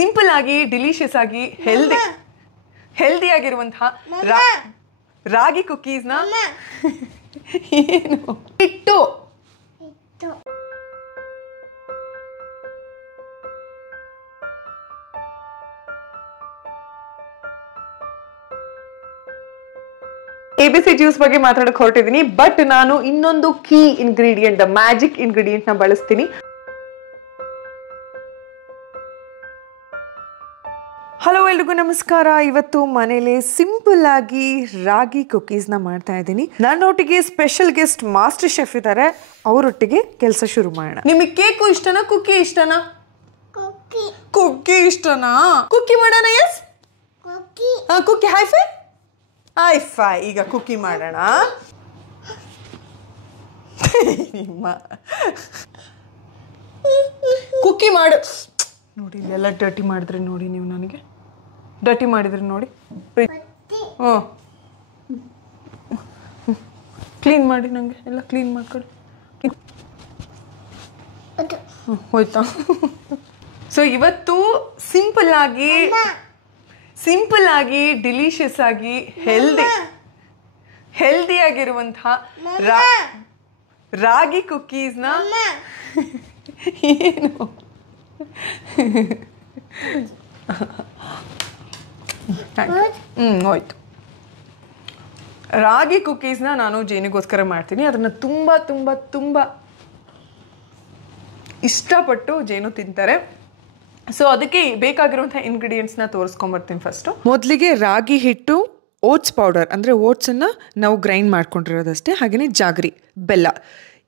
Simple ಆಗಿ delicious ಆಗಿ healthy ಆಗಿರುವಂತಹ ರಾಗಿ ಕುಕೀಸ್ನ ಏನು ಹಿಟ್ಟು ABC ಜ್ಯೂಸ್ ಬಗ್ಗೆ ಮಾತಾಡಕ್ ಹೊರಟಿದ್ದೀನಿ. ಬಟ್ ನಾನು ಇನ್ನೊಂದು ಕೀ ಇಂಗ್ರೀಡಿಯೆಂಟ್, ಮ್ಯಾಜಿಕ್ ಇಂಗ್ರೀಡಿಯೆಂಟ್ ನ ಬಳಸ್ತೀನಿ. ಹಲೋ, ಎಲ್ರಿಗೂ ನಮಸ್ಕಾರ. ಇವತ್ತು ಮನೇಲಿ ಸಿಂಪಲ್ ಆಗಿ ರಾಗಿ ಕುಕೀಸ್ನ ಮಾಡ್ತಾ ಇದ್ದೀನಿ. ನನ್ನೊಟ್ಟಿಗೆ ಸ್ಪೆಷಲ್ ಗೆಸ್ಟ್ ಮಾಸ್ಟರ್ ಶೆಫ್ ಇದ್ದಾರೆ. ಅವರೊಟ್ಟಿಗೆ ಕೆಲಸ ಶುರು ಮಾಡೋಣ. ನಿಮಗೆ ಕೇಕು ಇಷ್ಟನಾ, ಕುಕ್ಕಿ ಇಷ್ಟನಾ? ಕುಕ್ಕಿ ಇಷ್ಟನಾ? ಕುಕ್ಕಿ ಮಾಡೋಣ. ಎಸ್, ಕುಕ್ಕಿ. ಹೈ-ಫೈ. ಈಗ ಕುಕ್ಕಿ ಮಾಡೋಣ. ನಿಮ್ಮ ಕುಕ್ಕಿ ಮಾಡು ನೋಡಿ. ಇಲ್ಲೆಲ್ಲ ಡರ್ಟಿ ಮಾಡಿದ್ರೆ ನೋಡಿ, ನೀವು ನನಗೆ ಡರ್ಟಿ ಮಾಡಿದ್ರಿ ನೋಡಿ. ಕ್ಲೀನ್ ಮಾಡಿ, ನನಗೆ ಎಲ್ಲ ಕ್ಲೀನ್ ಮಾಡ್ಕೊಳ್ಳಿ. ಹೋಯ್ತಾ? ಸೊ ಇವತ್ತು ಸಿಂಪಲ್ ಆಗಿ ಡಿಲಿಷಿಯಸ್ ಆಗಿ ಹೆಲ್ದಿ ಆಗಿರುವಂತಹ ರಾಗಿ ಕುಕೀಸ್ನ ಏನು ಹೋಯ್ತು. ರಾಗಿ ಕುಕೀಸ್ನ ನಾನು ಜೇನಿಗೋಸ್ಕರ ಮಾಡ್ತೀನಿ. ಅದನ್ನು ತುಂಬ ತುಂಬ ತುಂಬ ಇಷ್ಟಪಟ್ಟು ಜೇನು ತಿಂತಾರೆ. ಸೊ ಅದಕ್ಕೆ ಬೇಕಾಗಿರುವಂತಹ ಇಂಗ್ರೀಡಿಯೆಂಟ್ಸ್ನ ತೋರಿಸ್ಕೊಂಬರ್ತೀನಿ. ಫಸ್ಟು ಮೊದಲಿಗೆ ರಾಗಿ ಹಿಟ್ಟು, ಓಟ್ಸ್ ಪೌಡರ್ ಅಂದರೆ ಓಟ್ಸನ್ನು ನಾವು ಗ್ರೈಂಡ್ ಮಾಡ್ಕೊಂಡಿರೋದಷ್ಟೇ, ಹಾಗೆಯೇ ಜಾಗರಿ, ಬೆಲ್ಲ,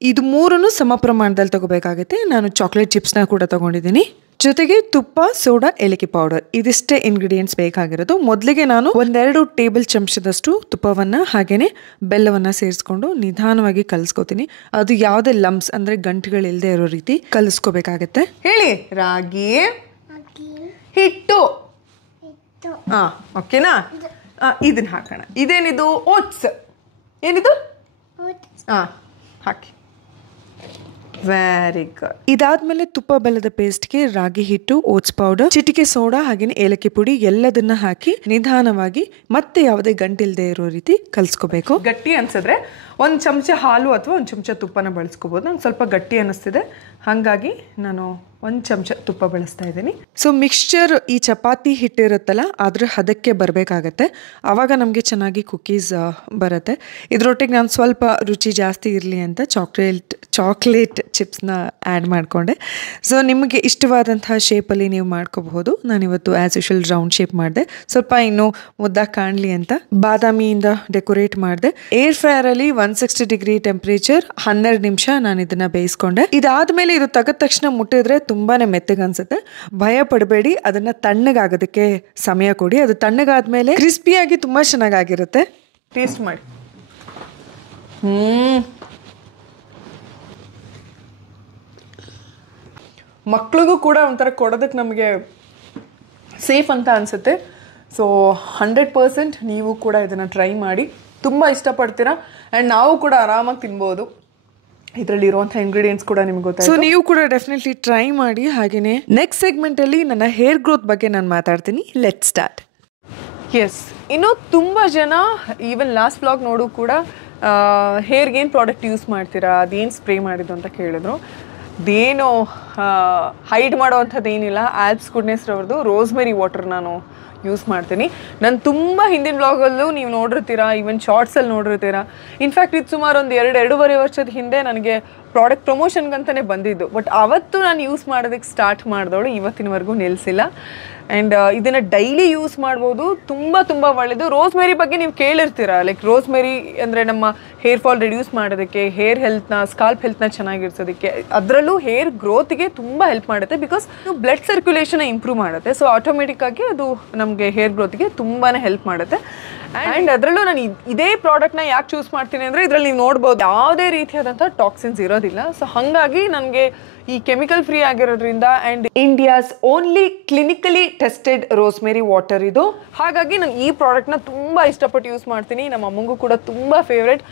ಇದು ಮೂರನ್ನು ಸಮ ಪ್ರಮಾಣದಲ್ಲಿ ತಗೋಬೇಕಾಗುತ್ತೆ. ನಾನು ಚಾಕ್ಲೇಟ್ ಚಿಪ್ಸ್ನ ಕೂಡ ತಗೊಂಡಿದ್ದೀನಿ. ಜೊತೆಗೆ ತುಪ್ಪ, ಸೋಡಾ, ಏಲಕ್ಕಿ ಪೌಡರ್, ಇದಿಷ್ಟೇ ಇಂಗ್ರೀಡಿಯೆಂಟ್ಸ್ ಬೇಕಾಗಿರೋದು. ಮೊದಲಿಗೆ ನಾನು 1-2 ಟೇಬಲ್ ಚಮಚದಷ್ಟು ತುಪ್ಪವನ್ನು ಹಾಗೆಯೇ ಬೆಲ್ಲವನ್ನು ಸೇರಿಸ್ಕೊಂಡು ನಿಧಾನವಾಗಿ ಕಲಿಸ್ಕೋತೀನಿ. ಅದು ಯಾವುದೇ ಲಂಪ್ಸ್ ಅಂದರೆ ಗಂಟುಗಳಿಲ್ಲದೆ ಇರೋ ರೀತಿ ಕಲಿಸ್ಕೋಬೇಕಾಗತ್ತೆ. ಹೇಳಿ. ರಾಗಿ ಹಿಟ್ಟು. ಓಕೆನಾ? ಇದನ್ನ ಹಾಕೋಣ. ಇದೇನಿದು? ಓಟ್ಸ್. ಏನಿದು? ಹಾಕಿ. Very good. ಇದಾದ್ಮೇಲೆ ತುಪ್ಪ ಬೆಲ್ಲದ ಪೇಸ್ಟ್ಗೆ ರಾಗಿ ಹಿಟ್ಟು, ಓಟ್ಸ್ ಪೌಡರ್, ಚಿಟಿಕೆ ಸೋಡಾ ಹಾಗೇನೆ ಏಲಕ್ಕಿ ಪುಡಿ ಎಲ್ಲದನ್ನ ಹಾಕಿ ನಿಧಾನವಾಗಿ ಮತ್ತೆ ಯಾವುದೇ ಗಂಟಿಲ್ದೇ ಇರೋ ರೀತಿ ಕಲ್ಸ್ಕೋಬೇಕು. ಗಟ್ಟಿ ಅನ್ಸಿದ್ರೆ 1 ಚಮಚ ಹಾಲು ಅಥವಾ 1 ಚಮಚ ತುಪ್ಪನ ಬಳಸ್ಕೋಬಹುದು. ನಂಗೆ ಸ್ವಲ್ಪ ಗಟ್ಟಿ ಅನ್ನಿಸ್ತಿದೆ, ಹಾಗಾಗಿ ನಾನು 1 ಚಮಚ ತುಪ್ಪ ಬಳಸ್ತಾ ಇದ್ದೀನಿ. ಸೊ ಮಿಕ್ಸ್ಚರ್ ಈ ಚಪಾತಿ ಹಿಟ್ಟಿರುತ್ತಲ್ಲ ಅದ್ರ ಹದಕ್ಕೆ ಬರಬೇಕಾಗತ್ತೆ. ಆವಾಗ ನಮಗೆ ಚೆನ್ನಾಗಿ ಕುಕೀಸ್ ಬರುತ್ತೆ. ಇದರೊಟ್ಟಿಗೆ ನಾನು ಸ್ವಲ್ಪ ರುಚಿ ಜಾಸ್ತಿ ಇರಲಿ ಅಂತ ಚಾಕ್ಲೇಟ್ ಚಿಪ್ಸ್ನ ಆ್ಯಡ್ ಮಾಡಿಕೊಂಡೆ. ಸೊ ನಿಮಗೆ ಇಷ್ಟವಾದಂತಹ ಶೇಪಲ್ಲಿ ನೀವು ಮಾಡ್ಕೋಬಹುದು. ನಾನಿವತ್ತು ಆ್ಯಸ್ ಯೂಶುವಲ್ ರೌಂಡ್ ಶೇಪ್ ಮಾಡಿದೆ. ಸ್ವಲ್ಪ ಇನ್ನೂ ಮುದ್ದಾಗಿ ಕಾಣಲಿ ಅಂತ ಬಾದಾಮಿಯಿಂದ ಡೆಕೋರೇಟ್ ಮಾಡಿದೆ. ಏರ್ ಫ್ರೈರಲ್ಲಿ 160 ಡಿಗ್ರಿ ಟೆಂಪ್ರೇಚರ್ 12 ನಿಮಿಷ ನಾನು ಇದನ್ನ ಬೇಯಿಸ್ಕೊಂಡೆ. ಇದಾದ್ಮೇಲೆ ಇದು ತೆಗೆದ ತಕ್ಷಣ ಮುಟ್ಟಿದ್ರೆ ತುಂಬಾನೇ ಮೆತ್ತಗೆ ಅನ್ಸುತ್ತೆ. ಭಯ ಪಡಬೇಡಿ, ಅದನ್ನ ತಣ್ಣಗಾಗೋದಕ್ಕೆ ಸಮಯ ಕೊಡಿ. ಅದು ತಣ್ಣಗಾದ್ಮೇಲೆ ಕ್ರಿಸ್ಪಿಯಾಗಿ ತುಂಬಾ ಚೆನ್ನಾಗಿರುತ್ತೆ. ಟೇಸ್ಟ್ ಮಾಡಿ. ಮಕ್ಳಿಗೂ ಕೂಡ ಒಂಥರ ಕೊಡೋದಕ್ಕೆ ನಮಗೆ ಸೇಫ್ ಅಂತ ಅನ್ಸುತ್ತೆ. ಸೊ 100% ನೀವು ಕೂಡ ಇದನ್ನ ಟ್ರೈ ಮಾಡಿ, ತುಂಬ ಇಷ್ಟಪಡ್ತೀರಾ. ಆ್ಯಂಡ್ ನಾವು ಕೂಡ ಆರಾಮಾಗಿ ತಿನ್ಬೋದು. ಇದರಲ್ಲಿ ಇರುವಂಥ ಇಂಗ್ರೀಡಿಯೆಂಟ್ಸ್ ಕೂಡ ನಿಮ್ಗೆ ಗೊತ್ತಾಯ್ತು. ಸೊ ನೀವು ಕೂಡ ಡೆಫಿನೆಟ್ಲಿ ಟ್ರೈ ಮಾಡಿ. ಹಾಗೆಯೇ ನೆಕ್ಸ್ಟ್ ಸೆಗ್ಮೆಂಟಲ್ಲಿ ನನ್ನ ಹೇರ್ ಗ್ರೋತ್ ಬಗ್ಗೆ ನಾನು ಮಾತಾಡ್ತೀನಿ. Let start. ಎಸ್, ಇನ್ನು ತುಂಬ ಜನ ಈವನ್ ಲಾಸ್ಟ್ ವ್ಲಾಗ್ ನೋಡು ಕೂಡ ಹೇರ್ಗೆ ಏನು ಪ್ರಾಡಕ್ಟ್ ಯೂಸ್ ಮಾಡ್ತೀರಾ, ಅದೇನು ಸ್ಪ್ರೇ ಮಾಡಿದ್ದು ಅಂತ ಕೇಳಿದ್ರು. ಅದೇನು ಹೈಡ್ ಮಾಡೋವಂಥದ್ದು ಏನಿಲ್ಲ. ಆಲ್ಪ್ಸ್ ಗುಡ್ನೆಸ್ ಅವ್ರದ್ದು ರೋಸ್ಮೆರಿ ವಾಟರ್ ನಾನು ಯೂಸ್ ಮಾಡ್ತೀನಿ. ನಾನು ತುಂಬ ಹಿಂದಿನ ವ್ಲಾಗಲ್ಲೂ ನೀವು ನೋಡಿರ್ತೀರಾ, ಈವನ್ ಶಾರ್ಟ್ಸಲ್ಲಿ ನೋಡಿರ್ತೀರಾ. ಇನ್ಫ್ಯಾಕ್ಟ್ ಇದು ಸುಮಾರು ಒಂದು 2-2.5 ವರ್ಷದ ಹಿಂದೆ ನನಗೆ ಪ್ರಾಡಕ್ಟ್ ಪ್ರಮೋಷನ್ಗಂತಲೇ ಬಂದಿದ್ದು. ಬಟ್ ಅವತ್ತು ನಾನು ಯೂಸ್ ಮಾಡೋದಕ್ಕೆ ಸ್ಟಾರ್ಟ್ ಮಾಡಿದವಳು ಇವತ್ತಿನವರೆಗೂ ನಿಲ್ಲಿಸಿಲ್ಲ. ಆ್ಯಂಡ್ ಇದನ್ನು ಡೈಲಿ ಯೂಸ್ ಮಾಡ್ಬೋದು. ತುಂಬ ತುಂಬ ಒಳ್ಳೆಯದು. ರೋಸ್ಮೆರಿ ಬಗ್ಗೆ ನೀವು ಕೇಳಿರ್ತೀರ. ಲೈಕ್ ರೋಸ್ಮೆರಿ ಅಂದರೆ ನಮ್ಮ ಹೇರ್ ಫಾಲ್ ರಿಡ್ಯೂಸ್ ಮಾಡೋದಕ್ಕೆ, ಹೇರ್ ಹೆಲ್ತ್ನ, ಸ್ಕಾಲ್ಪ್ ಹೆಲ್ತ್ನ ಚೆನ್ನಾಗಿರ್ಸೋದಕ್ಕೆ, ಅದರಲ್ಲೂ ಹೇರ್ ಗ್ರೋತ್ಗೆ ತುಂಬ ಹೆಲ್ಪ್ ಮಾಡುತ್ತೆ. ಬಿಕಾಸ್ ಬ್ಲಡ್ ಸರ್ಕ್ಯುಲೇಷನ್ ಇಂಪ್ರೂವ್ ಮಾಡುತ್ತೆ. ಸೊ ಆಟೋಮೆಟಿಕ್ಕಾಗಿ ಅದು ನಮಗೆ ಹೇರ್ ಗ್ರೋತ್ಗೆ ತುಂಬಾ ಹೆಲ್ಪ್ ಮಾಡುತ್ತೆ. ಆ್ಯಂಡ್ ಅದರಲ್ಲೂ ನಾನು ಇದೇ ಪ್ರಾಡಕ್ಟ್ನ ಯಾಕೆ ಚೂಸ್ ಮಾಡ್ತೀನಿ ಅಂದರೆ ಇದರಲ್ಲಿ ನೀವು ನೋಡ್ಬೋದು ಯಾವುದೇ ರೀತಿಯಾದಂಥ ಟಾಕ್ಸಿನ್ಸ್ ಇರೋದಿಲ್ಲ. ಸೊ ಹಾಗಾಗಿ ನನಗೆ ಈ ಕೆಮಿಕಲ್ ಫ್ರೀ ಆಗಿರೋದ್ರಿಂದ and India's only clinically tested rosemary water ಇದು. ಹಾಗಾಗಿ ನಾನು ಈ ಪ್ರಾಡಕ್ಟ್ನ ತುಂಬ ಇಷ್ಟಪಟ್ಟು ಯೂಸ್ ಮಾಡ್ತೀನಿ. ನಮ್ಮ ಅಮ್ಮಂಗೂ ಕೂಡ ತುಂಬ ಫೇವ್ರೇಟ್.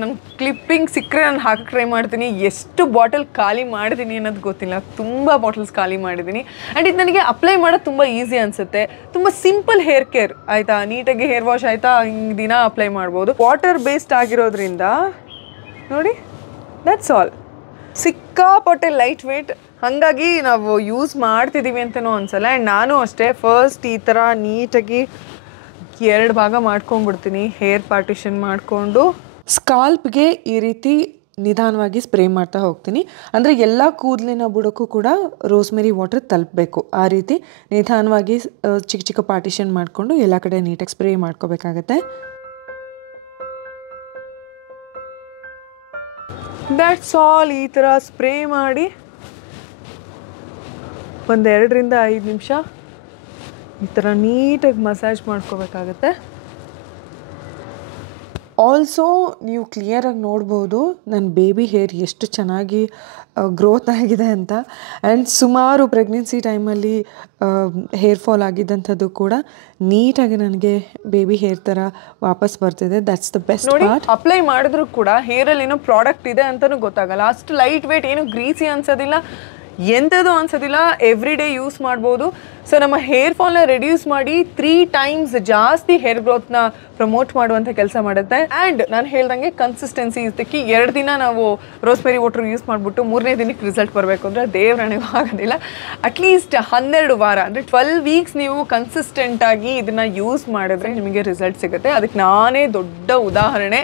ನನ್ನ ಕ್ಲಿಪ್ಪಿಂಗ್ ಸಿಕ್ಕರೆ ನಾನು ಹಾಕಕ್ಕೆ ಟ್ರೈ ಮಾಡ್ತೀನಿ. ಎಷ್ಟು ಬಾಟಲ್ ಖಾಲಿ ಮಾಡಿದ್ದೀನಿ ಅನ್ನೋದು ಗೊತ್ತಿಲ್ಲ, ತುಂಬ ಬಾಟಲ್ಸ್ ಖಾಲಿ ಮಾಡಿದ್ದೀನಿ. ಆ್ಯಂಡ್ ಇದು ನನಗೆ ಅಪ್ಲೈ ಮಾಡೋದು ತುಂಬ ಈಸಿ ಅನಿಸುತ್ತೆ. ತುಂಬ ಸಿಂಪಲ್ ಹೇರ್ ಕೇರ್ ಆಯಿತಾ, ನೀಟಾಗಿ ಹೇರ್ ವಾಶ್ ಆಯಿತಾ, ಹಿಂಗೆ ದಿನ ಅಪ್ಲೈ ಮಾಡ್ಬೋದು. ವಾಟರ್ ಬೇಸ್ಡ್ ಆಗಿರೋದ್ರಿಂದ ನೋಡಿ, ದಟ್ಸ್ ಆಲ್. ಸಿಕ್ಕಾಪಟ್ಟೆ ಲೈಟ್ ವೇಟ್, ಹಾಗಾಗಿ ನಾವು ಯೂಸ್ ಮಾಡ್ತಿದ್ದೀವಿ ಅಂತಲೂ ಅನ್ಸಲ್ಲ. ಆ್ಯಂಡ್ ನಾನು ಅಷ್ಟೇ ಫಸ್ಟ್ ಈ ಥರ ನೀಟಾಗಿ 2 ಭಾಗ ಮಾಡ್ಕೊಂಡ್ಬಿಡ್ತೀನಿ. ಹೇರ್ ಪಾರ್ಟಿಷನ್ ಮಾಡಿಕೊಂಡು ಸ್ಕಾಲ್ಪ್ಗೆ ಈ ರೀತಿ ನಿಧಾನವಾಗಿ ಸ್ಪ್ರೇ ಮಾಡ್ತಾ ಹೋಗ್ತೀನಿ. ಅಂದರೆ ಎಲ್ಲ ಕೂದಲಿನ ಬುಡಕ್ಕೂ ಕೂಡ ರೋಸ್ಮೆರಿ ವಾಟರ್ ತಲುಪಬೇಕು. ಆ ರೀತಿ ನಿಧಾನವಾಗಿ ಚಿಕ್ಕ ಚಿಕ್ಕ ಪಾರ್ಟಿಷನ್ ಮಾಡಿಕೊಂಡು ಎಲ್ಲ ಕಡೆ ನೀಟಾಗಿ ಸ್ಪ್ರೇ ಮಾಡ್ಕೋಬೇಕಾಗತ್ತೆ. That's all. ಈ ಥರ ಸ್ಪ್ರೇ ಮಾಡಿ 1-2 ರಿಂದ 5 ನಿಮಿಷ ಈ ಥರ ನೀಟಾಗಿ ಮಸಾಜ್ ಮಾಡ್ಕೋಬೇಕಾಗತ್ತೆ. ಆಲ್ಸೋ ನೀವು ಕ್ಲಿಯರಾಗಿ ನೋಡ್ಬೋದು ನನ್ನ ಬೇಬಿ ಹೇರ್ ಎಷ್ಟು ಚೆನ್ನಾಗಿ ಗ್ರೋತ್ ಆಗಿದೆ ಅಂತ. ಆ್ಯಂಡ್ ಸುಮಾರು ಪ್ರೆಗ್ನೆನ್ಸಿ ಟೈಮಲ್ಲಿ ಹೇರ್ ಫಾಲ್ ಆಗಿದ್ದಂಥದ್ದು ಕೂಡ ನೀಟಾಗಿ ನನಗೆ ಬೇಬಿ ಹೇರ್ ಥರ ವಾಪಸ್ ಬರ್ತಿದೆ. That's the best part. Apply ಮಾಡಿದ್ರು ಕೂಡ ಹೇರಲ್ಲಿ ಏನೋ ಪ್ರಾಡಕ್ಟ್ ಇದೆ ಅಂತಲೂ ಗೊತ್ತಾಗಲ್ಲ. ಅಷ್ಟು ಲೈಟ್ ವೇಟ್, ಏನು ಗ್ರೀಸಿ ಅನ್ಸೋದಿಲ್ಲ, ಎಂಥದ್ದು ಅನ್ಸೋದಿಲ್ಲ. ಎವ್ರಿ ಡೇ ಯೂಸ್ ಮಾಡ್ಬೋದು. ಸೊ ನಮ್ಮ ಹೇರ್ ಫಾಲ್ನ ರೆಡ್ಯೂಸ್ ಮಾಡಿ 3 ಟೈಮ್ಸ್ ಜಾಸ್ತಿ ಹೇರ್ ಗ್ರೋತ್ನ ಪ್ರಮೋಟ್ ಮಾಡುವಂಥ ಕೆಲಸ ಮಾಡುತ್ತೆ. ಆ್ಯಂಡ್ ನಾನು ಹೇಳ್ದಂಗೆ ಕನ್ಸಿಸ್ಟೆನ್ಸಿ ಇದ್ದಕ್ಕೆ 2 ದಿನ ನಾವು ರೋಸ್ಮೆರಿ ವಾಟರ್ ಯೂಸ್ ಮಾಡಿಬಿಟ್ಟು 3ನೇ ದಿನಕ್ಕೆ ರಿಸಲ್ಟ್ ಬರಬೇಕು ಅಂದರೆ ದೇವ್ರಣೆಗೂ ಆಗೋದಿಲ್ಲ. ಅಟ್ಲೀಸ್ಟ್ 12 ವಾರ ಅಂದರೆ 12 ವೀಕ್ಸ್ ನೀವು ಕನ್ಸಿಸ್ಟೆಂಟಾಗಿ ಇದನ್ನು ಯೂಸ್ ಮಾಡಿದ್ರೆ ನಿಮಗೆ ರಿಸಲ್ಟ್ ಸಿಗುತ್ತೆ. ಅದಕ್ಕೆ ನಾನೇ ದೊಡ್ಡ ಉದಾಹರಣೆ.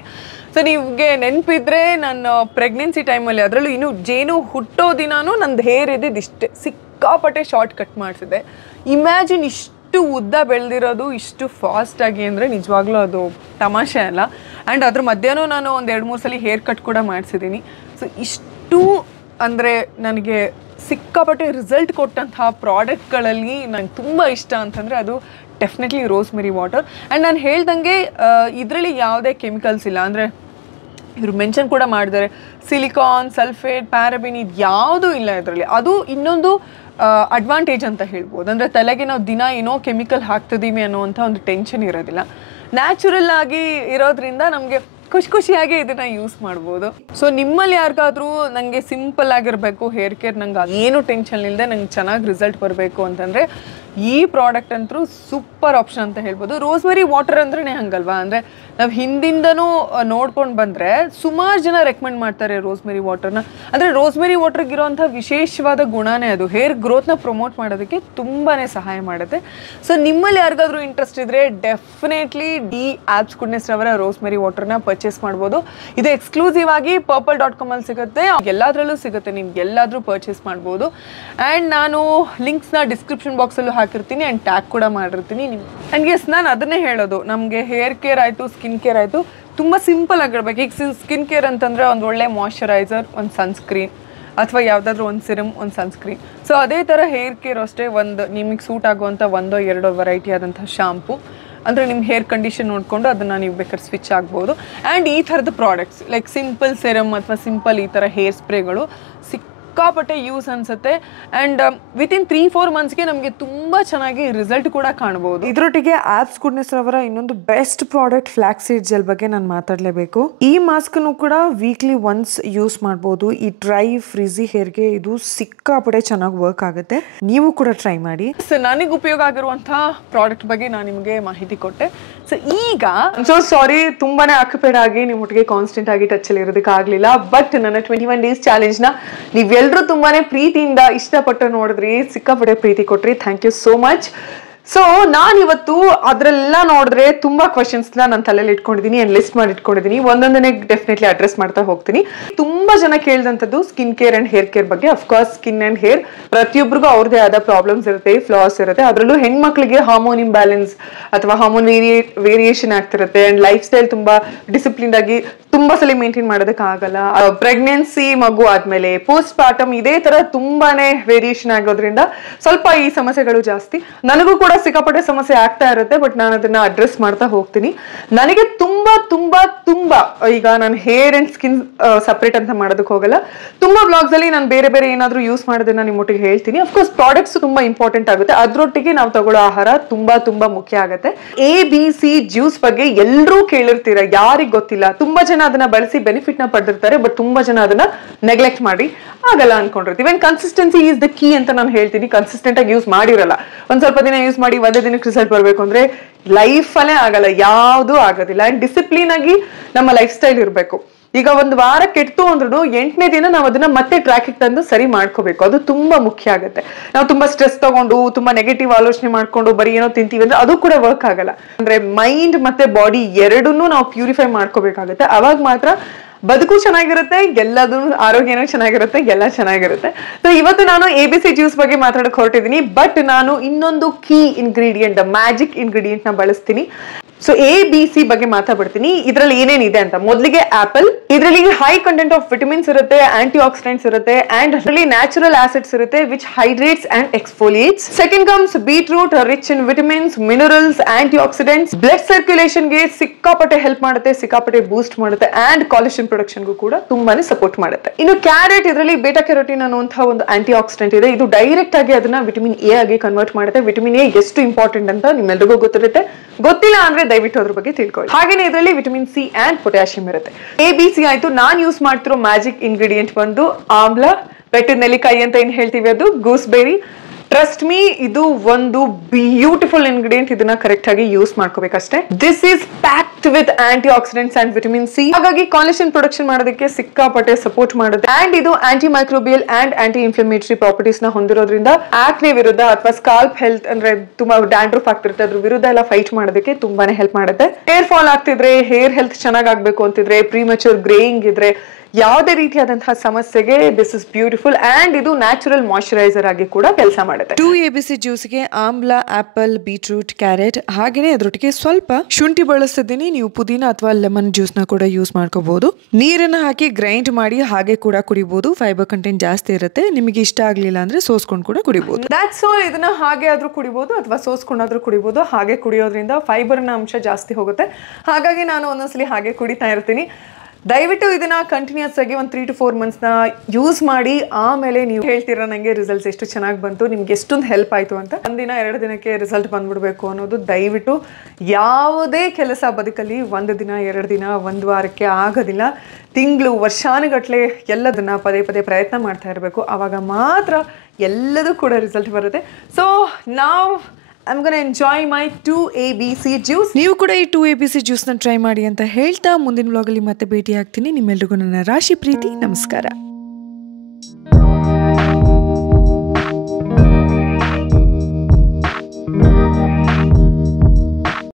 ಸೊ ನಿಮಗೆ ನೆನಪಿದ್ರೆ ನಾನು ಪ್ರೆಗ್ನೆನ್ಸಿ ಟೈಮಲ್ಲಿ, ಅದರಲ್ಲೂ ಇನ್ನೂ ಜೇನು ಹುಟ್ಟೋ ದಿನಾನೂ ನಂದು ಹೇರ್ ಇದ್ದಿದ್ದು ಇಷ್ಟೇ, ಸಿಕ್ಕಾಪಟ್ಟೆ ಶಾರ್ಟ್ ಕಟ್ ಮಾಡಿಸಿದೆ. ಇಮ್ಯಾಜಿನ್ ಇಷ್ಟು ಉದ್ದ ಬೆಳೆದಿರೋದು ಇಷ್ಟು ಫಾಸ್ಟಾಗಿ ಅಂದರೆ ನಿಜವಾಗ್ಲೂ ಅದು ತಮಾಷೆ ಅಲ್ಲ. ಆ್ಯಂಡ್ ಅದ್ರ ಮಧ್ಯಾಹ್ನ ನಾನು ಒಂದು 2-3 ಸಲ ಹೇರ್ ಕಟ್ ಕೂಡ ಮಾಡಿಸಿದ್ದೀನಿ. ಸೊ ಇಷ್ಟು ಅಂದರೆ ನನಗೆ ಸಿಕ್ಕಾಪಟ್ಟೆ ರಿಸಲ್ಟ್ ಕೊಟ್ಟಂತಹ ಪ್ರಾಡಕ್ಟ್ಗಳಲ್ಲಿ ನಂಗೆ ತುಂಬ ಇಷ್ಟ ಅಂತಂದರೆ ಅದು ಡೆಫಿನೆಟ್ಲಿ ರೋಸ್ಮೆರಿ ವಾಟರ್. ಆ್ಯಂಡ್ ನಾನು ಹೇಳ್ದಂಗೆ ಇದರಲ್ಲಿ ಯಾವುದೇ ಕೆಮಿಕಲ್ಸ್ ಇಲ್ಲ. ಅಂದರೆ ಇವರು ಮೆನ್ಷನ್ ಕೂಡ ಮಾಡಿದ್ದಾರೆ, ಸಿಲಿಕಾನ್, ಸಲ್ಫೇಟ್, ಪ್ಯಾರಬಿನ್ ಇದು ಯಾವುದೂ ಇಲ್ಲ ಇದರಲ್ಲಿ. ಅದು ಇನ್ನೊಂದು ಅಡ್ವಾಂಟೇಜ್ ಅಂತ ಹೇಳ್ಬೋದು. ಅಂದರೆ ತಲೆಗೆ ನಾವು ದಿನ ಏನೋ ಕೆಮಿಕಲ್ ಹಾಕ್ತಿದ್ದೀವಿ ಅನ್ನೋವಂಥ ಒಂದು ಟೆನ್ಷನ್ ಇರೋದಿಲ್ಲ. ನ್ಯಾಚುರಲ್ ಆಗಿ ಇರೋದ್ರಿಂದ ನಮಗೆ ಖುಷಿಯಾಗಿ ಇದನ್ನು ಯೂಸ್ ಮಾಡ್ಬೋದು. ಸೊ ನಿಮ್ಮಲ್ಲಿ ಯಾರಿಗಾದ್ರೂ ನನಗೆ ಸಿಂಪಲ್ ಆಗಿರಬೇಕು ಹೇರ್ ಕೇರ್, ನಂಗೆ ಏನು ಟೆನ್ಷನ್ ಇಲ್ಲದೆ ನಂಗೆ ಚೆನ್ನಾಗಿ ರಿಸಲ್ಟ್ ಬರಬೇಕು ಅಂತಂದರೆ ಈ ಪ್ರಾಡಕ್ಟ್ ಅಂತೂ ಸೂಪರ್ ಆಪ್ಷನ್ ಅಂತ ಹೇಳ್ಬೋದು. ರೋಸ್ಮೆರಿ ವಾಟರ್ ಅಂದ್ರೇ ಹಂಗಲ್ವಾ, ಅಂದರೆ ನಾವು ಹಿಂದಿಂದನೂ ನೋಡ್ಕೊಂಡು ಬಂದರೆ ಸುಮಾರು ಜನ ರೆಕಮೆಂಡ್ ಮಾಡ್ತಾರೆ ರೋಸ್ಮೆರಿ ವಾಟರ್ನ. ಅಂದರೆ ರೋಸ್ಮೆರಿ ವಾಟರ್ಗಿರೋಂಥ ವಿಶೇಷವಾದ ಗುಣನೇ ಅದು ಹೇರ್ ಗ್ರೋತ್ನ ಪ್ರಮೋಟ್ ಮಾಡೋದಕ್ಕೆ ತುಂಬಾ ಸಹಾಯ ಮಾಡುತ್ತೆ. ಸೊ ನಿಮ್ಮಲ್ಲಿ ಯಾರಿಗಾದ್ರೂ ಇಂಟ್ರೆಸ್ಟ್ ಇದ್ದರೆ ಡೆಫಿನೆಟ್ಲಿ ಡಿ ಆ್ಯಪ್ಸ್ ಗುಡ್ನೆಸ್ ರವರ ರೋಸ್ಮೆರಿ ವಾಟರ್ನ ಪರ್ಚೇಸ್ ಮಾಡ್ಬೋದು. ಇದು ಎಕ್ಸ್ಕ್ಲೂಸಿವ್ ಆಗಿ purple.com ಅಲ್ಲಿ ಸಿಗುತ್ತೆ, ಎಲ್ಲದರಲ್ಲೂ ಸಿಗುತ್ತೆ, ನಿಮ್ಗೆ ಎಲ್ಲಾದರೂ ಪರ್ಚೇಸ್ ಮಾಡ್ಬೋದು. ಆ್ಯಂಡ್ ನಾನು ಲಿಂಕ್ಸ್ನ ಡಿಸ್ಕ್ರಿಪ್ಷನ್ ಬಾಕ್ಸಲ್ಲೂ ಹಾಕಿರ್ತೀನಿ ಆ್ಯಂಡ್ ಟ್ಯಾಗ್ ಕೂಡ ಮಾಡಿರ್ತೀನಿ. ಆ್ಯಂಡ್ ಗೆಸ್ ನಾನು ಅದನ್ನೇ ಹೇಳೋದು, ನಮಗೆ ಹೇರ್ ಕೇರ್ ಆಯಿತು, ಸ್ಕಿನ್ ಕೇರ್ ಆಯಿತು, ತುಂಬ ಸಿಂಪಲ್ ಆಗಿರ್ಬೇಕು. ಈಗ ಸ್ಕಿನ್ ಕೇರ್ ಅಂತಂದರೆ ಒಂದು ಒಳ್ಳೆ ಮಾಯ್ಶ್ಚರೈಸರ್, ಒಂದು ಸನ್ಸ್ಕ್ರೀನ್ ಅಥವಾ ಯಾವುದಾದ್ರೂ ಒಂದು ಸಿರಮ್, ಒಂದು ಸನ್ಸ್ಕ್ರೀನ್. ಸೊ ಅದೇ ಥರ ಹೇರ್ ಕೇರ್ ಅಷ್ಟೇ, ಒಂದು ನಿಮಗೆ ಸೂಟ್ ಆಗುವಂಥ 1-2 ವೆರೈಟಿ ಆದಂಥ ಶಾಂಪು. ಅಂದರೆ ನಿಮ್ಮ ಹೇರ್ ಕಂಡೀಷನ್ ನೋಡಿಕೊಂಡು ಅದನ್ನು ನೀವು ಬೇಕಾದ್ರೆ ಸ್ವಿಚ್ ಆಗ್ಬೋದು. ಆ್ಯಂಡ್ ಈ ಥರದ ಪ್ರಾಡಕ್ಟ್ಸ್ ಲೈಕ್ ಸಿಂಪಲ್ ಸಿರಮ್ ಅಥವಾ ಸಿಂಪಲ್ ಈ ಥರ ಹೇರ್ ಸ್ಪ್ರೇಗಳು ಸಿಕ್ಕಾಪಟ್ಟೆ ಯೂಸ್ ಅನಿಸುತ್ತೆ. ಆ್ಯಂಡ್ ವಿತಿನ್ 3-4 ಮಂತ್ಸ್ಗೆ ನಮಗೆ ತುಂಬ ಚೆನ್ನಾಗಿ ರಿಸಲ್ಟ್ ಕೂಡ ಕಾಣ್ಬೋದು. ಇದರೊಟ್ಟಿಗೆ ಆ್ಯಪ್ಸ್ ಗುಡ್ನೆಸ್ ರವರ ಇನ್ನೊಂದು best product flax seed gel ಬಗ್ಗೆ ನಾನು ಮಾತಾಡಲೇಬೇಕು. ಈ ಮಾಸ್ಕನ್ನು ಕೂಡ ವೀಕ್ಲಿ ಒನ್ಸ್ ಯೂಸ್ ಮಾಡ್ಬೋದು. ಈ ಡ್ರೈ ಫ್ರಿಜಿ ಹೇರ್ಗೆ ಇದು ಸಿಕ್ಕಾಪಟ್ಟೆ ಚೆನ್ನಾಗಿ ವರ್ಕ್ ಆಗುತ್ತೆ, ನೀವು ಕೂಡ ಟ್ರೈ ಮಾಡಿ. ಸೊ ನನಗೆ ಉಪಯೋಗ ಆಗಿರುವಂಥ ಪ್ರಾಡಕ್ಟ್ ಬಗ್ಗೆ ನಾನು ನಿಮಗೆ ಮಾಹಿತಿ ಕೊಟ್ಟೆ. ಸೊ ಈಗ ಸಾರಿ ತುಂಬಾನೇ ಆಕ್ಯುಪೈಡ್ ಆಗಿ ನಿಮ್ಮೊಟ್ಟಿಗೆ ಕಾನ್ಸ್ಟೆಂಟ್ ಆಗಿ ಟಚಲ್ಲಿ ಇರೋದಕ್ಕೆ ಆಗಲಿಲ್ಲ. ಬಟ್ ನನ್ನ 21 ಡೇಸ್ ಚಾಲೆಂಜ್ನ ನೀವೆಲ್ಲರೂ ತುಂಬಾನೇ ಪ್ರೀತಿಯಿಂದ ಇಷ್ಟಪಟ್ಟು ನೋಡಿದ್ರಿ, ಸಿಕ್ಕಾಪಟ್ಟೆ ಪ್ರೀತಿ ಕೊಟ್ರಿ. Thank you so much. So ನಾನಿವತ್ತು ಅದರೆಲ್ಲ ನೋಡಿದ್ರೆ ತುಂಬಾ ಕ್ವಶನ್ಸ್ನ ನನ್ನ ತಲೆಯಲ್ಲಿ ಇಟ್ಕೊಂಡಿದ್ದೀನಿ, ಲಿಸ್ಟ್ ಮಾಡಿ ಇಟ್ಕೊಂಡಿದ್ದೀನಿ. ಒಂದೊಂದನ್ನೇ ಡೆಫಿನೆಟ್ಲಿ ಅಡ್ರೆಸ್ ಮಾಡ್ತಾ ಹೋಗ್ತೀನಿ. ತುಂಬಾ ಜನ ಕೇಳಿದಂಥದ್ದು skin care and hair care ಬಗ್ಗೆ. ಅಫ್ಕೋರ್ಸ್ ಸ್ಕಿನ್ ಅಂಡ್ ಹೇರ್ ಪ್ರತಿಯೊಬ್ಬರಿಗೂ ಅವ್ರದೇ ಆದ ಪ್ರಾಬ್ಲಮ್ಸ್ ಇರುತ್ತೆ, ಫ್ಲಾಸ್ ಇರುತ್ತೆ. ಅದರಲ್ಲೂ ಹೆಣ್ಮಕ್ಳಿಗೆ ಹಾರ್ಮೋನ್ ಇಂಬ್ಯಾಲೆನ್ಸ್ ಅಥವಾ ಹಾರ್ಮೋನ್ ವೇರಿಯೇಷನ್ ಆಗ್ತಿರುತ್ತೆ. ಅಂಡ್ ಲೈಫ್ ಸ್ಟೈಲ್ ತುಂಬಾ ಡಿಸಿಪ್ಲಿನ್ ಆಗಿ ತುಂಬಾ ಸಲ ಮೇಂಟೈನ್ ಮಾಡೋದಕ್ಕೆ ಆಗಲ್ಲ. ಪ್ರೆಗ್ನೆನ್ಸಿ, ಮಗು ಆದ್ಮೇಲೆ, ಪೋಸ್ಟ್ ಪಾರ್ಟಮ್ ಇದೇ ತರ ತುಂಬಾನೇ ವೇರಿಯೇಷನ್ ಆಗೋದ್ರಿಂದ ಸ್ವಲ್ಪ ಈ ಸಮಸ್ಯೆಗಳು ಜಾಸ್ತಿ. ನನಗೂ ಕೂಡ ಸಿಕ್ಕಾಪಟ್ಟೆ ಸಮಸ್ಯೆ ಆಗ್ತಾ ಇರುತ್ತೆ, ಬಟ್ ನಾನು ಅದನ್ನ ಅಡ್ರೆಸ್ ಮಾಡ್ತಾ ಹೋಗ್ತೀನಿ. ನನಗೆ ತುಂಬಾ ತುಂಬಾ ತುಂಬಾ ಈಗ ನಾನು ಹೇರ್ ಅಂಡ್ ಸ್ಕಿನ್ ಸಪ್ರೇಟ್ ಅಂತ ಮಾಡೋದಕ್ಕೆ ಹೋಗಲ್ಲ. ತುಂಬಾ ಬ್ಲಾಗ್ಸ್ ಅಲ್ಲಿ ನಾನು ಬೇರೆ ಬೇರೆ ಏನಾದ್ರು ಯೂಸ್ ಮಾಡೋದನ್ನ ನಿಮ್ಮೊಟ್ಟಿಗೆ ಹೇಳ್ತೀನಿ. ಅಫ್ಕೋರ್ಸ್ ಪ್ರಾಡಕ್ಟ್ಸ್ ತುಂಬಾ ಇಂಪಾರ್ಟೆಂಟ್ ಆಗುತ್ತೆ, ಅದ್ರೊಟ್ಟಿಗೆ ನಾವು ತಗೊಳ್ಳೋ ಆಹಾರ ತುಂಬಾ ತುಂಬಾ ಮುಖ್ಯ ಆಗುತ್ತೆ. ABC ಜ್ಯೂಸ್ ಬಗ್ಗೆ ಎಲ್ಲರೂ ಕೇಳಿರ್ತೀರ, ಯಾರಿಗ್ ಗೊತ್ತಿಲ್ಲ. ತುಂಬಾ ಜನ ಅದನ್ನ ಬಳಸಿ ಬೆನಿಫಿಟ್ ನ ಪಡೆದಿರ್ತಾರೆ, ಬಟ್ ತುಂಬಾ ಜನ ಅದನ್ನ ನೆಗ್ಲೆಕ್ಟ್ ಮಾಡಿ ಆಗಲ್ಲ ಅನ್ಕೊಂಡಿರ್ತೀವಿ. And consistency is the key ಅಂತ ನಾನು ಹೇಳ್ತೀನಿ. ಕನ್ಸಿಸ್ಟೆಂಟ್ ಆಗಿ ಯೂಸ್ ಮಾಡಿರಲ್ಲ, ಒಂದ್ ಸ್ವಲ್ಪ ದಿನ ಯೂಸ್ ಮಾಡಿ ಒಂದೇ ದಿನಕ್ಕೆ ರಿಸಲ್ಟ್ ಬರ್ಬೇಕು ಅಂದ್ರೆ ಲೈಫ್ ಅಲ್ಲೇ ಆಗಲ್ಲ, ಯಾವ್ದೂ ಆಗೋದಿಲ್ಲ. ಅಂಡ್ ಡಿಸಿಪ್ಲಿನ್ ಆಗಿ ನಮ್ಮ ಲೈಫ್ ಸ್ಟೈಲ್ ಇರಬೇಕು. ಈಗ ಒಂದು ವಾರ ಕೆಟ್ಟು ಅಂದ್ರೂ 8ನೇ ದಿನ ನಾವು ಅದನ್ನ ಮತ್ತೆ ಟ್ರ್ಯಾಕಿಗೆ ತಂದು ಸರಿ ಮಾಡ್ಕೋಬೇಕು. ಅದು ತುಂಬಾ ಮುಖ್ಯ ಆಗುತ್ತೆ. ನಾವು ತುಂಬಾ ಸ್ಟ್ರೆಸ್ ತಗೊಂಡು ತುಂಬಾ ನೆಗೆಟಿವ್ ಆಲೋಚನೆ ಮಾಡ್ಕೊಂಡು ಬರೀ ಏನೋ ತಿಂತೀವಿ ಅಂದ್ರೆ ಅದು ಕೂಡ ವರ್ಕ್ ಆಗಲ್ಲ. ಅಂದ್ರೆ ಮೈಂಡ್ ಮತ್ತೆ ಬಾಡಿ ಎರಡನ್ನೂ ನಾವು ಪ್ಯೂರಿಫೈ ಮಾಡ್ಕೋಬೇಕಾಗುತ್ತೆ. ಅವಾಗ ಮಾತ್ರ ಬದುಕು ಚೆನ್ನಾಗಿರುತ್ತೆ, ಎಲ್ಲದೂ ಆರೋಗ್ಯನೂ ಚೆನ್ನಾಗಿರುತ್ತೆ, ಎಲ್ಲ ಚೆನ್ನಾಗಿರುತ್ತೆ. ಸೊ ಇವತ್ತು ನಾನು ABC ಜ್ಯೂಸ್ ಬಗ್ಗೆ ಮಾತಾಡಕ್ ಹೊರಟಿದ್ದೀನಿ, ಬಟ್ ನಾನು ಇನ್ನೊಂದು ಕೀ ಇಂಗ್ರೀಡಿಯೆಂಟ್, ಮ್ಯಾಜಿಕ್ ಇಂಗ್ರೀಡಿಯೆಂಟ್ ನ ಬಳಸ್ತೀನಿ. ಸೊ ABC ಬಗ್ಗೆ ಮಾತಾಡ್ತೀನಿ. ಇದ್ರಲ್ಲಿ ಏನೇನಿದೆ ಅಂತ. ಮೊದಲಿಗೆ ಆಪಲ್, ಇದರಲ್ಲಿ ಹೈ ಕಂಟೆಂಟ್ ಆಫ್ ವಿಟಮಿನ್ಸ್ ಇರುತ್ತೆ, ಆಂಟಿ ಆಕ್ಸಿಡೆಂಟ್ಸ್ ಇರುತ್ತೆ, ಅಂಡ್ ಅದರಲ್ಲಿ ನ್ಯಾಚುರಲ್ ಆಸಿಡ್ಸ್ ಇರುತ್ತೆ which hydrates and exfoliates. Second comes beetroot, rich in vitamins, minerals, antioxidants, blood circulation ಗೆ ಸಿಕ್ಕಾಪಟ್ಟೆ ಹೆಲ್ಪ್ ಮಾಡುತ್ತೆ, ಸಿಕ್ಕಾಪಟ್ಟೆ ಬೂಸ್ಟ್ ಮಾಡುತ್ತೆ, ಅಂಡ್ ಕಾಲೇಜನ್ ಪ್ರೊಡಕ್ಷನ್ ಗೂ ಕೂಡ ತುಂಬಾನೇ ಸಪೋರ್ಟ್ ಮಾಡುತ್ತೆ. ಇನ್ನು ಕ್ಯಾರೆಟ್, ಇದರಲ್ಲಿ ಬೇಟಾ ಕ್ಯಾರೋಟಿನ್ ಅನ್ನುವಂತಹ ಒಂದು ಆಂಟಿ ಆಕ್ಸಿಡೆಂಟ್ ಇದೆ. ಇದು ಡೈರೆಕ್ಟ್ ಆಗಿ ಅದನ್ನ ವಿಟಮಿನ್ ಎ ಆಗಿ ಕನ್ವರ್ಟ್ ಮಾಡುತ್ತೆ. ವಿಟಮಿನ್ ಎ ಎಷ್ಟು ಇಂಪಾರ್ಟೆಂಟ್ ಅಂತ ನಿಮ್ಮೆಲ್ಲರಿಗೂ ಗೊತ್ತಿರುತ್ತೆ, ಗೊತ್ತಿಲ್ಲ ಅಂದ್ರೆ ದಯವಿಟ್ಟು ಅದ್ರ ಬಗ್ಗೆ ತಿಳ್ಕೊಳ್ಳಿ. ಹಾಗೇನೆ ಇದರಲ್ಲಿ ವಿಟಮಿನ್ ಸಿ ಅಂಡ್ ಪೊಟ್ಯಾಷಿಯಂ ಇರುತ್ತೆ. ABC ಆಯ್ತು. ನಾನ್ ಯೂಸ್ ಮಾಡ್ತಿರೋ ಮ್ಯಾಜಿಕ್ ಇಂಗ್ರೀಡಿಯೆಂಟ್ ಬಂದು ಆಮ್ಲ, ಬೆಟ್ಟದ ನೆಲ್ಲಿಕಾಯಿ ಅಂತ ಏನ್ ಹೇಳ್ತೀವಿ ಅದು, ಗೂಸ್ಬೆರಿ. ಟ್ರಸ್ಟ್ ಮೀ, ಇದು ಒಂದು ಬ್ಯೂಟಿಫುಲ್ ಇಂಗ್ರೀಡಿಯೆಂಟ್. ಇದನ್ನ ಕರೆಕ್ಟ್ ಆಗಿ ಯೂಸ್ ಮಾಡ್ಕೋಬೇಕಷ್ಟೇ. This is packed with antioxidants and vitamin C. ಹಾಗಾಗಿ ಕಾಲೇಜನ್ ಪ್ರೊಡಕ್ಷನ್ ಮಾಡೋದಕ್ಕೆ ಸಿಕ್ಕಾಪಟ್ಟೆ ಸಪೋರ್ಟ್ ಮಾಡುತ್ತೆ. ಅಂಡ್ ಇದು antimicrobial and anti inflammatory properties ನ ಹೊಂದಿರೋದ್ರಿಂದ ಆಕ್ನೆ ವಿರುದ್ಧ ಅಥವಾ ಸ್ಕಾಲ್ಪ್ ಹೆಲ್ತ್ ಅಂದ್ರೆ ತುಂಬಾ ಡ್ಯಾಂಡ್ರಫ್ ಆಗ್ತಿರುತ್ತೆ, ಅದ್ರ ವಿರುದ್ಧ ಎಲ್ಲ ಫೈಟ್ ಮಾಡೋದಕ್ಕೆ ತುಂಬಾನೇ ಹೆಲ್ಪ್ ಮಾಡುತ್ತೆ. ಹೇರ್ ಫಾಲ್ ಆಗ್ತಿದ್ರೆ, ಹೇರ್ ಹೆಲ್ತ್ ಚೆನ್ನಾಗ್ ಆಗ್ಬೇಕು ಅಂತಿದ್ರೆ, ಪ್ರೀಮಚೂರ್ ಗ್ರೇಯಿಂಗ್ ಇದ್ರೆ, ಯಾವುದೇ ರೀತಿಯಾದಂತಹ ಸಮಸ್ಯೆಗೆ ದಿಸ್ ಇಸ್ ಬ್ಯೂಟಿಫುಲ್. ಅಂಡ್ ಇದು ನ್ಯಾಚುರಲ್ ಮಾಯಿಶ್ಚರೈಸರ್ ಆಗಿ ಕೂಡ ಕೆಲಸ ಮಾಡುತ್ತೆ. 2 ABC ಜ್ಯೂಸ್ಗೆ ಆಮ್ಲ, ಆಪಲ್, ಬೀಟ್ರೂಟ್, ಕ್ಯಾರೆಟ್ ಹಾಗೇನೆ ಅದರೊಟ್ಟಿಗೆ ಸ್ವಲ್ಪ ಶುಂಠಿ ಬಳಸ್ತಿದ್ದೀನಿ. ನೀವು ಪುದೀನ ಅಥವಾ ಲೆಮನ್ ಜ್ಯೂಸ್ ನ ಕೂಡ ಯೂಸ್ ಮಾಡ್ಕೋಬಹುದು. ನೀರನ್ನ ಹಾಕಿ ಗ್ರೈಂಡ್ ಮಾಡಿ ಹಾಗೆ ಕೂಡ ಕುಡಿಬಹುದು. ಫೈಬರ್ ಕಂಟೆಂಟ್ ಜಾಸ್ತಿ ಇರುತ್ತೆ. ನಿಮಗೆ ಇಷ್ಟ ಆಗ್ಲಿಲ್ಲ ಅಂದ್ರೆ ಸೋಸ್ಕೊಂಡು ಕೂಡ ಕುಡಿಬಹುದು. That's all. ಇದನ್ನ ಹಾಗೆ ಆದ್ರೂ ಕುಡಿಬಹುದು ಅಥವಾ ಸೋಸ್ಕೊಂಡಾದ್ರೂ ಕುಡಿಬಹುದು. ಹಾಗೆ ಕುಡಿಯೋದ್ರಿಂದ ಫೈಬರ್ ನ ಅಂಶ ಜಾಸ್ತಿ ಹೋಗುತ್ತೆ. ಹಾಗಾಗಿ ನಾನು ಒಂದೊಂದ್ಸಲಿ ಹಾಗೆ ಕುಡಿತಾ ಇರ್ತೀನಿ. ದಯವಿಟ್ಟು ಇದನ್ನ ಕಂಟಿನ್ಯೂಸ್ ಆಗಿ ಒಂದು 3 to 4 months ಯೂಸ್ ಮಾಡಿ. ಆಮೇಲೆ ನೀವು ಹೇಳ್ತೀರಾ ನಂಗೆ ರಿಸಲ್ಟ್ಸ್ ಎಷ್ಟು ಚೆನ್ನಾಗಿ ಬಂತು, ನಿಮ್ಗೆ ಎಷ್ಟೊಂದು ಹೆಲ್ಪ್ ಆಯ್ತು ಅಂತ. ಒಂದಿನ 2 ದಿನಕ್ಕೆ ರಿಸಲ್ಟ್ ಬಂದ್ಬಿಡ್ಬೇಕು ಅನ್ನೋದು ದಯವಿಟ್ಟು ಯಾವುದೇ ಕೆಲಸ ಬದುಕಲ್ಲಿ 1 ದಿನ 2 ದಿನ 1 ವಾರಕ್ಕೆ ಆಗೋದಿಲ್ಲ. ತಿಂಗಳು, ವರ್ಷಾನುಗಟ್ಲೆ ಎಲ್ಲದನ್ನ ಪದೇ ಪದೇ ಪ್ರಯತ್ನ ಮಾಡ್ತಾ ಇರಬೇಕು. ಆವಾಗ ಮಾತ್ರ ಎಲ್ಲದೂ ಕೂಡ ರಿಸಲ್ಟ್ ಬರುತ್ತೆ. ಸೊ ನಾವು I'm going to enjoy my 2 ABC juice. ನೀವು ಕೂಡ ಈ 2 ABC ಜ್ಯೂಸ್ ನ ಟ್ರೈ ಮಾಡಿ ಅಂತ ಹೇಳ್ತಾ ಮುಂದಿನ ವ್ಲಾಗ್ ಅಲ್ಲಿ ಮತ್ತೆ ಭೇಟಿ ಆಗ್ತೀನಿ. ನಿಮ್ಮೆಲ್ಲರಿಗೂ ನನ್ನ ರಾಶಿ ಪ್ರೀತಿ ನಮಸ್ಕಾರ.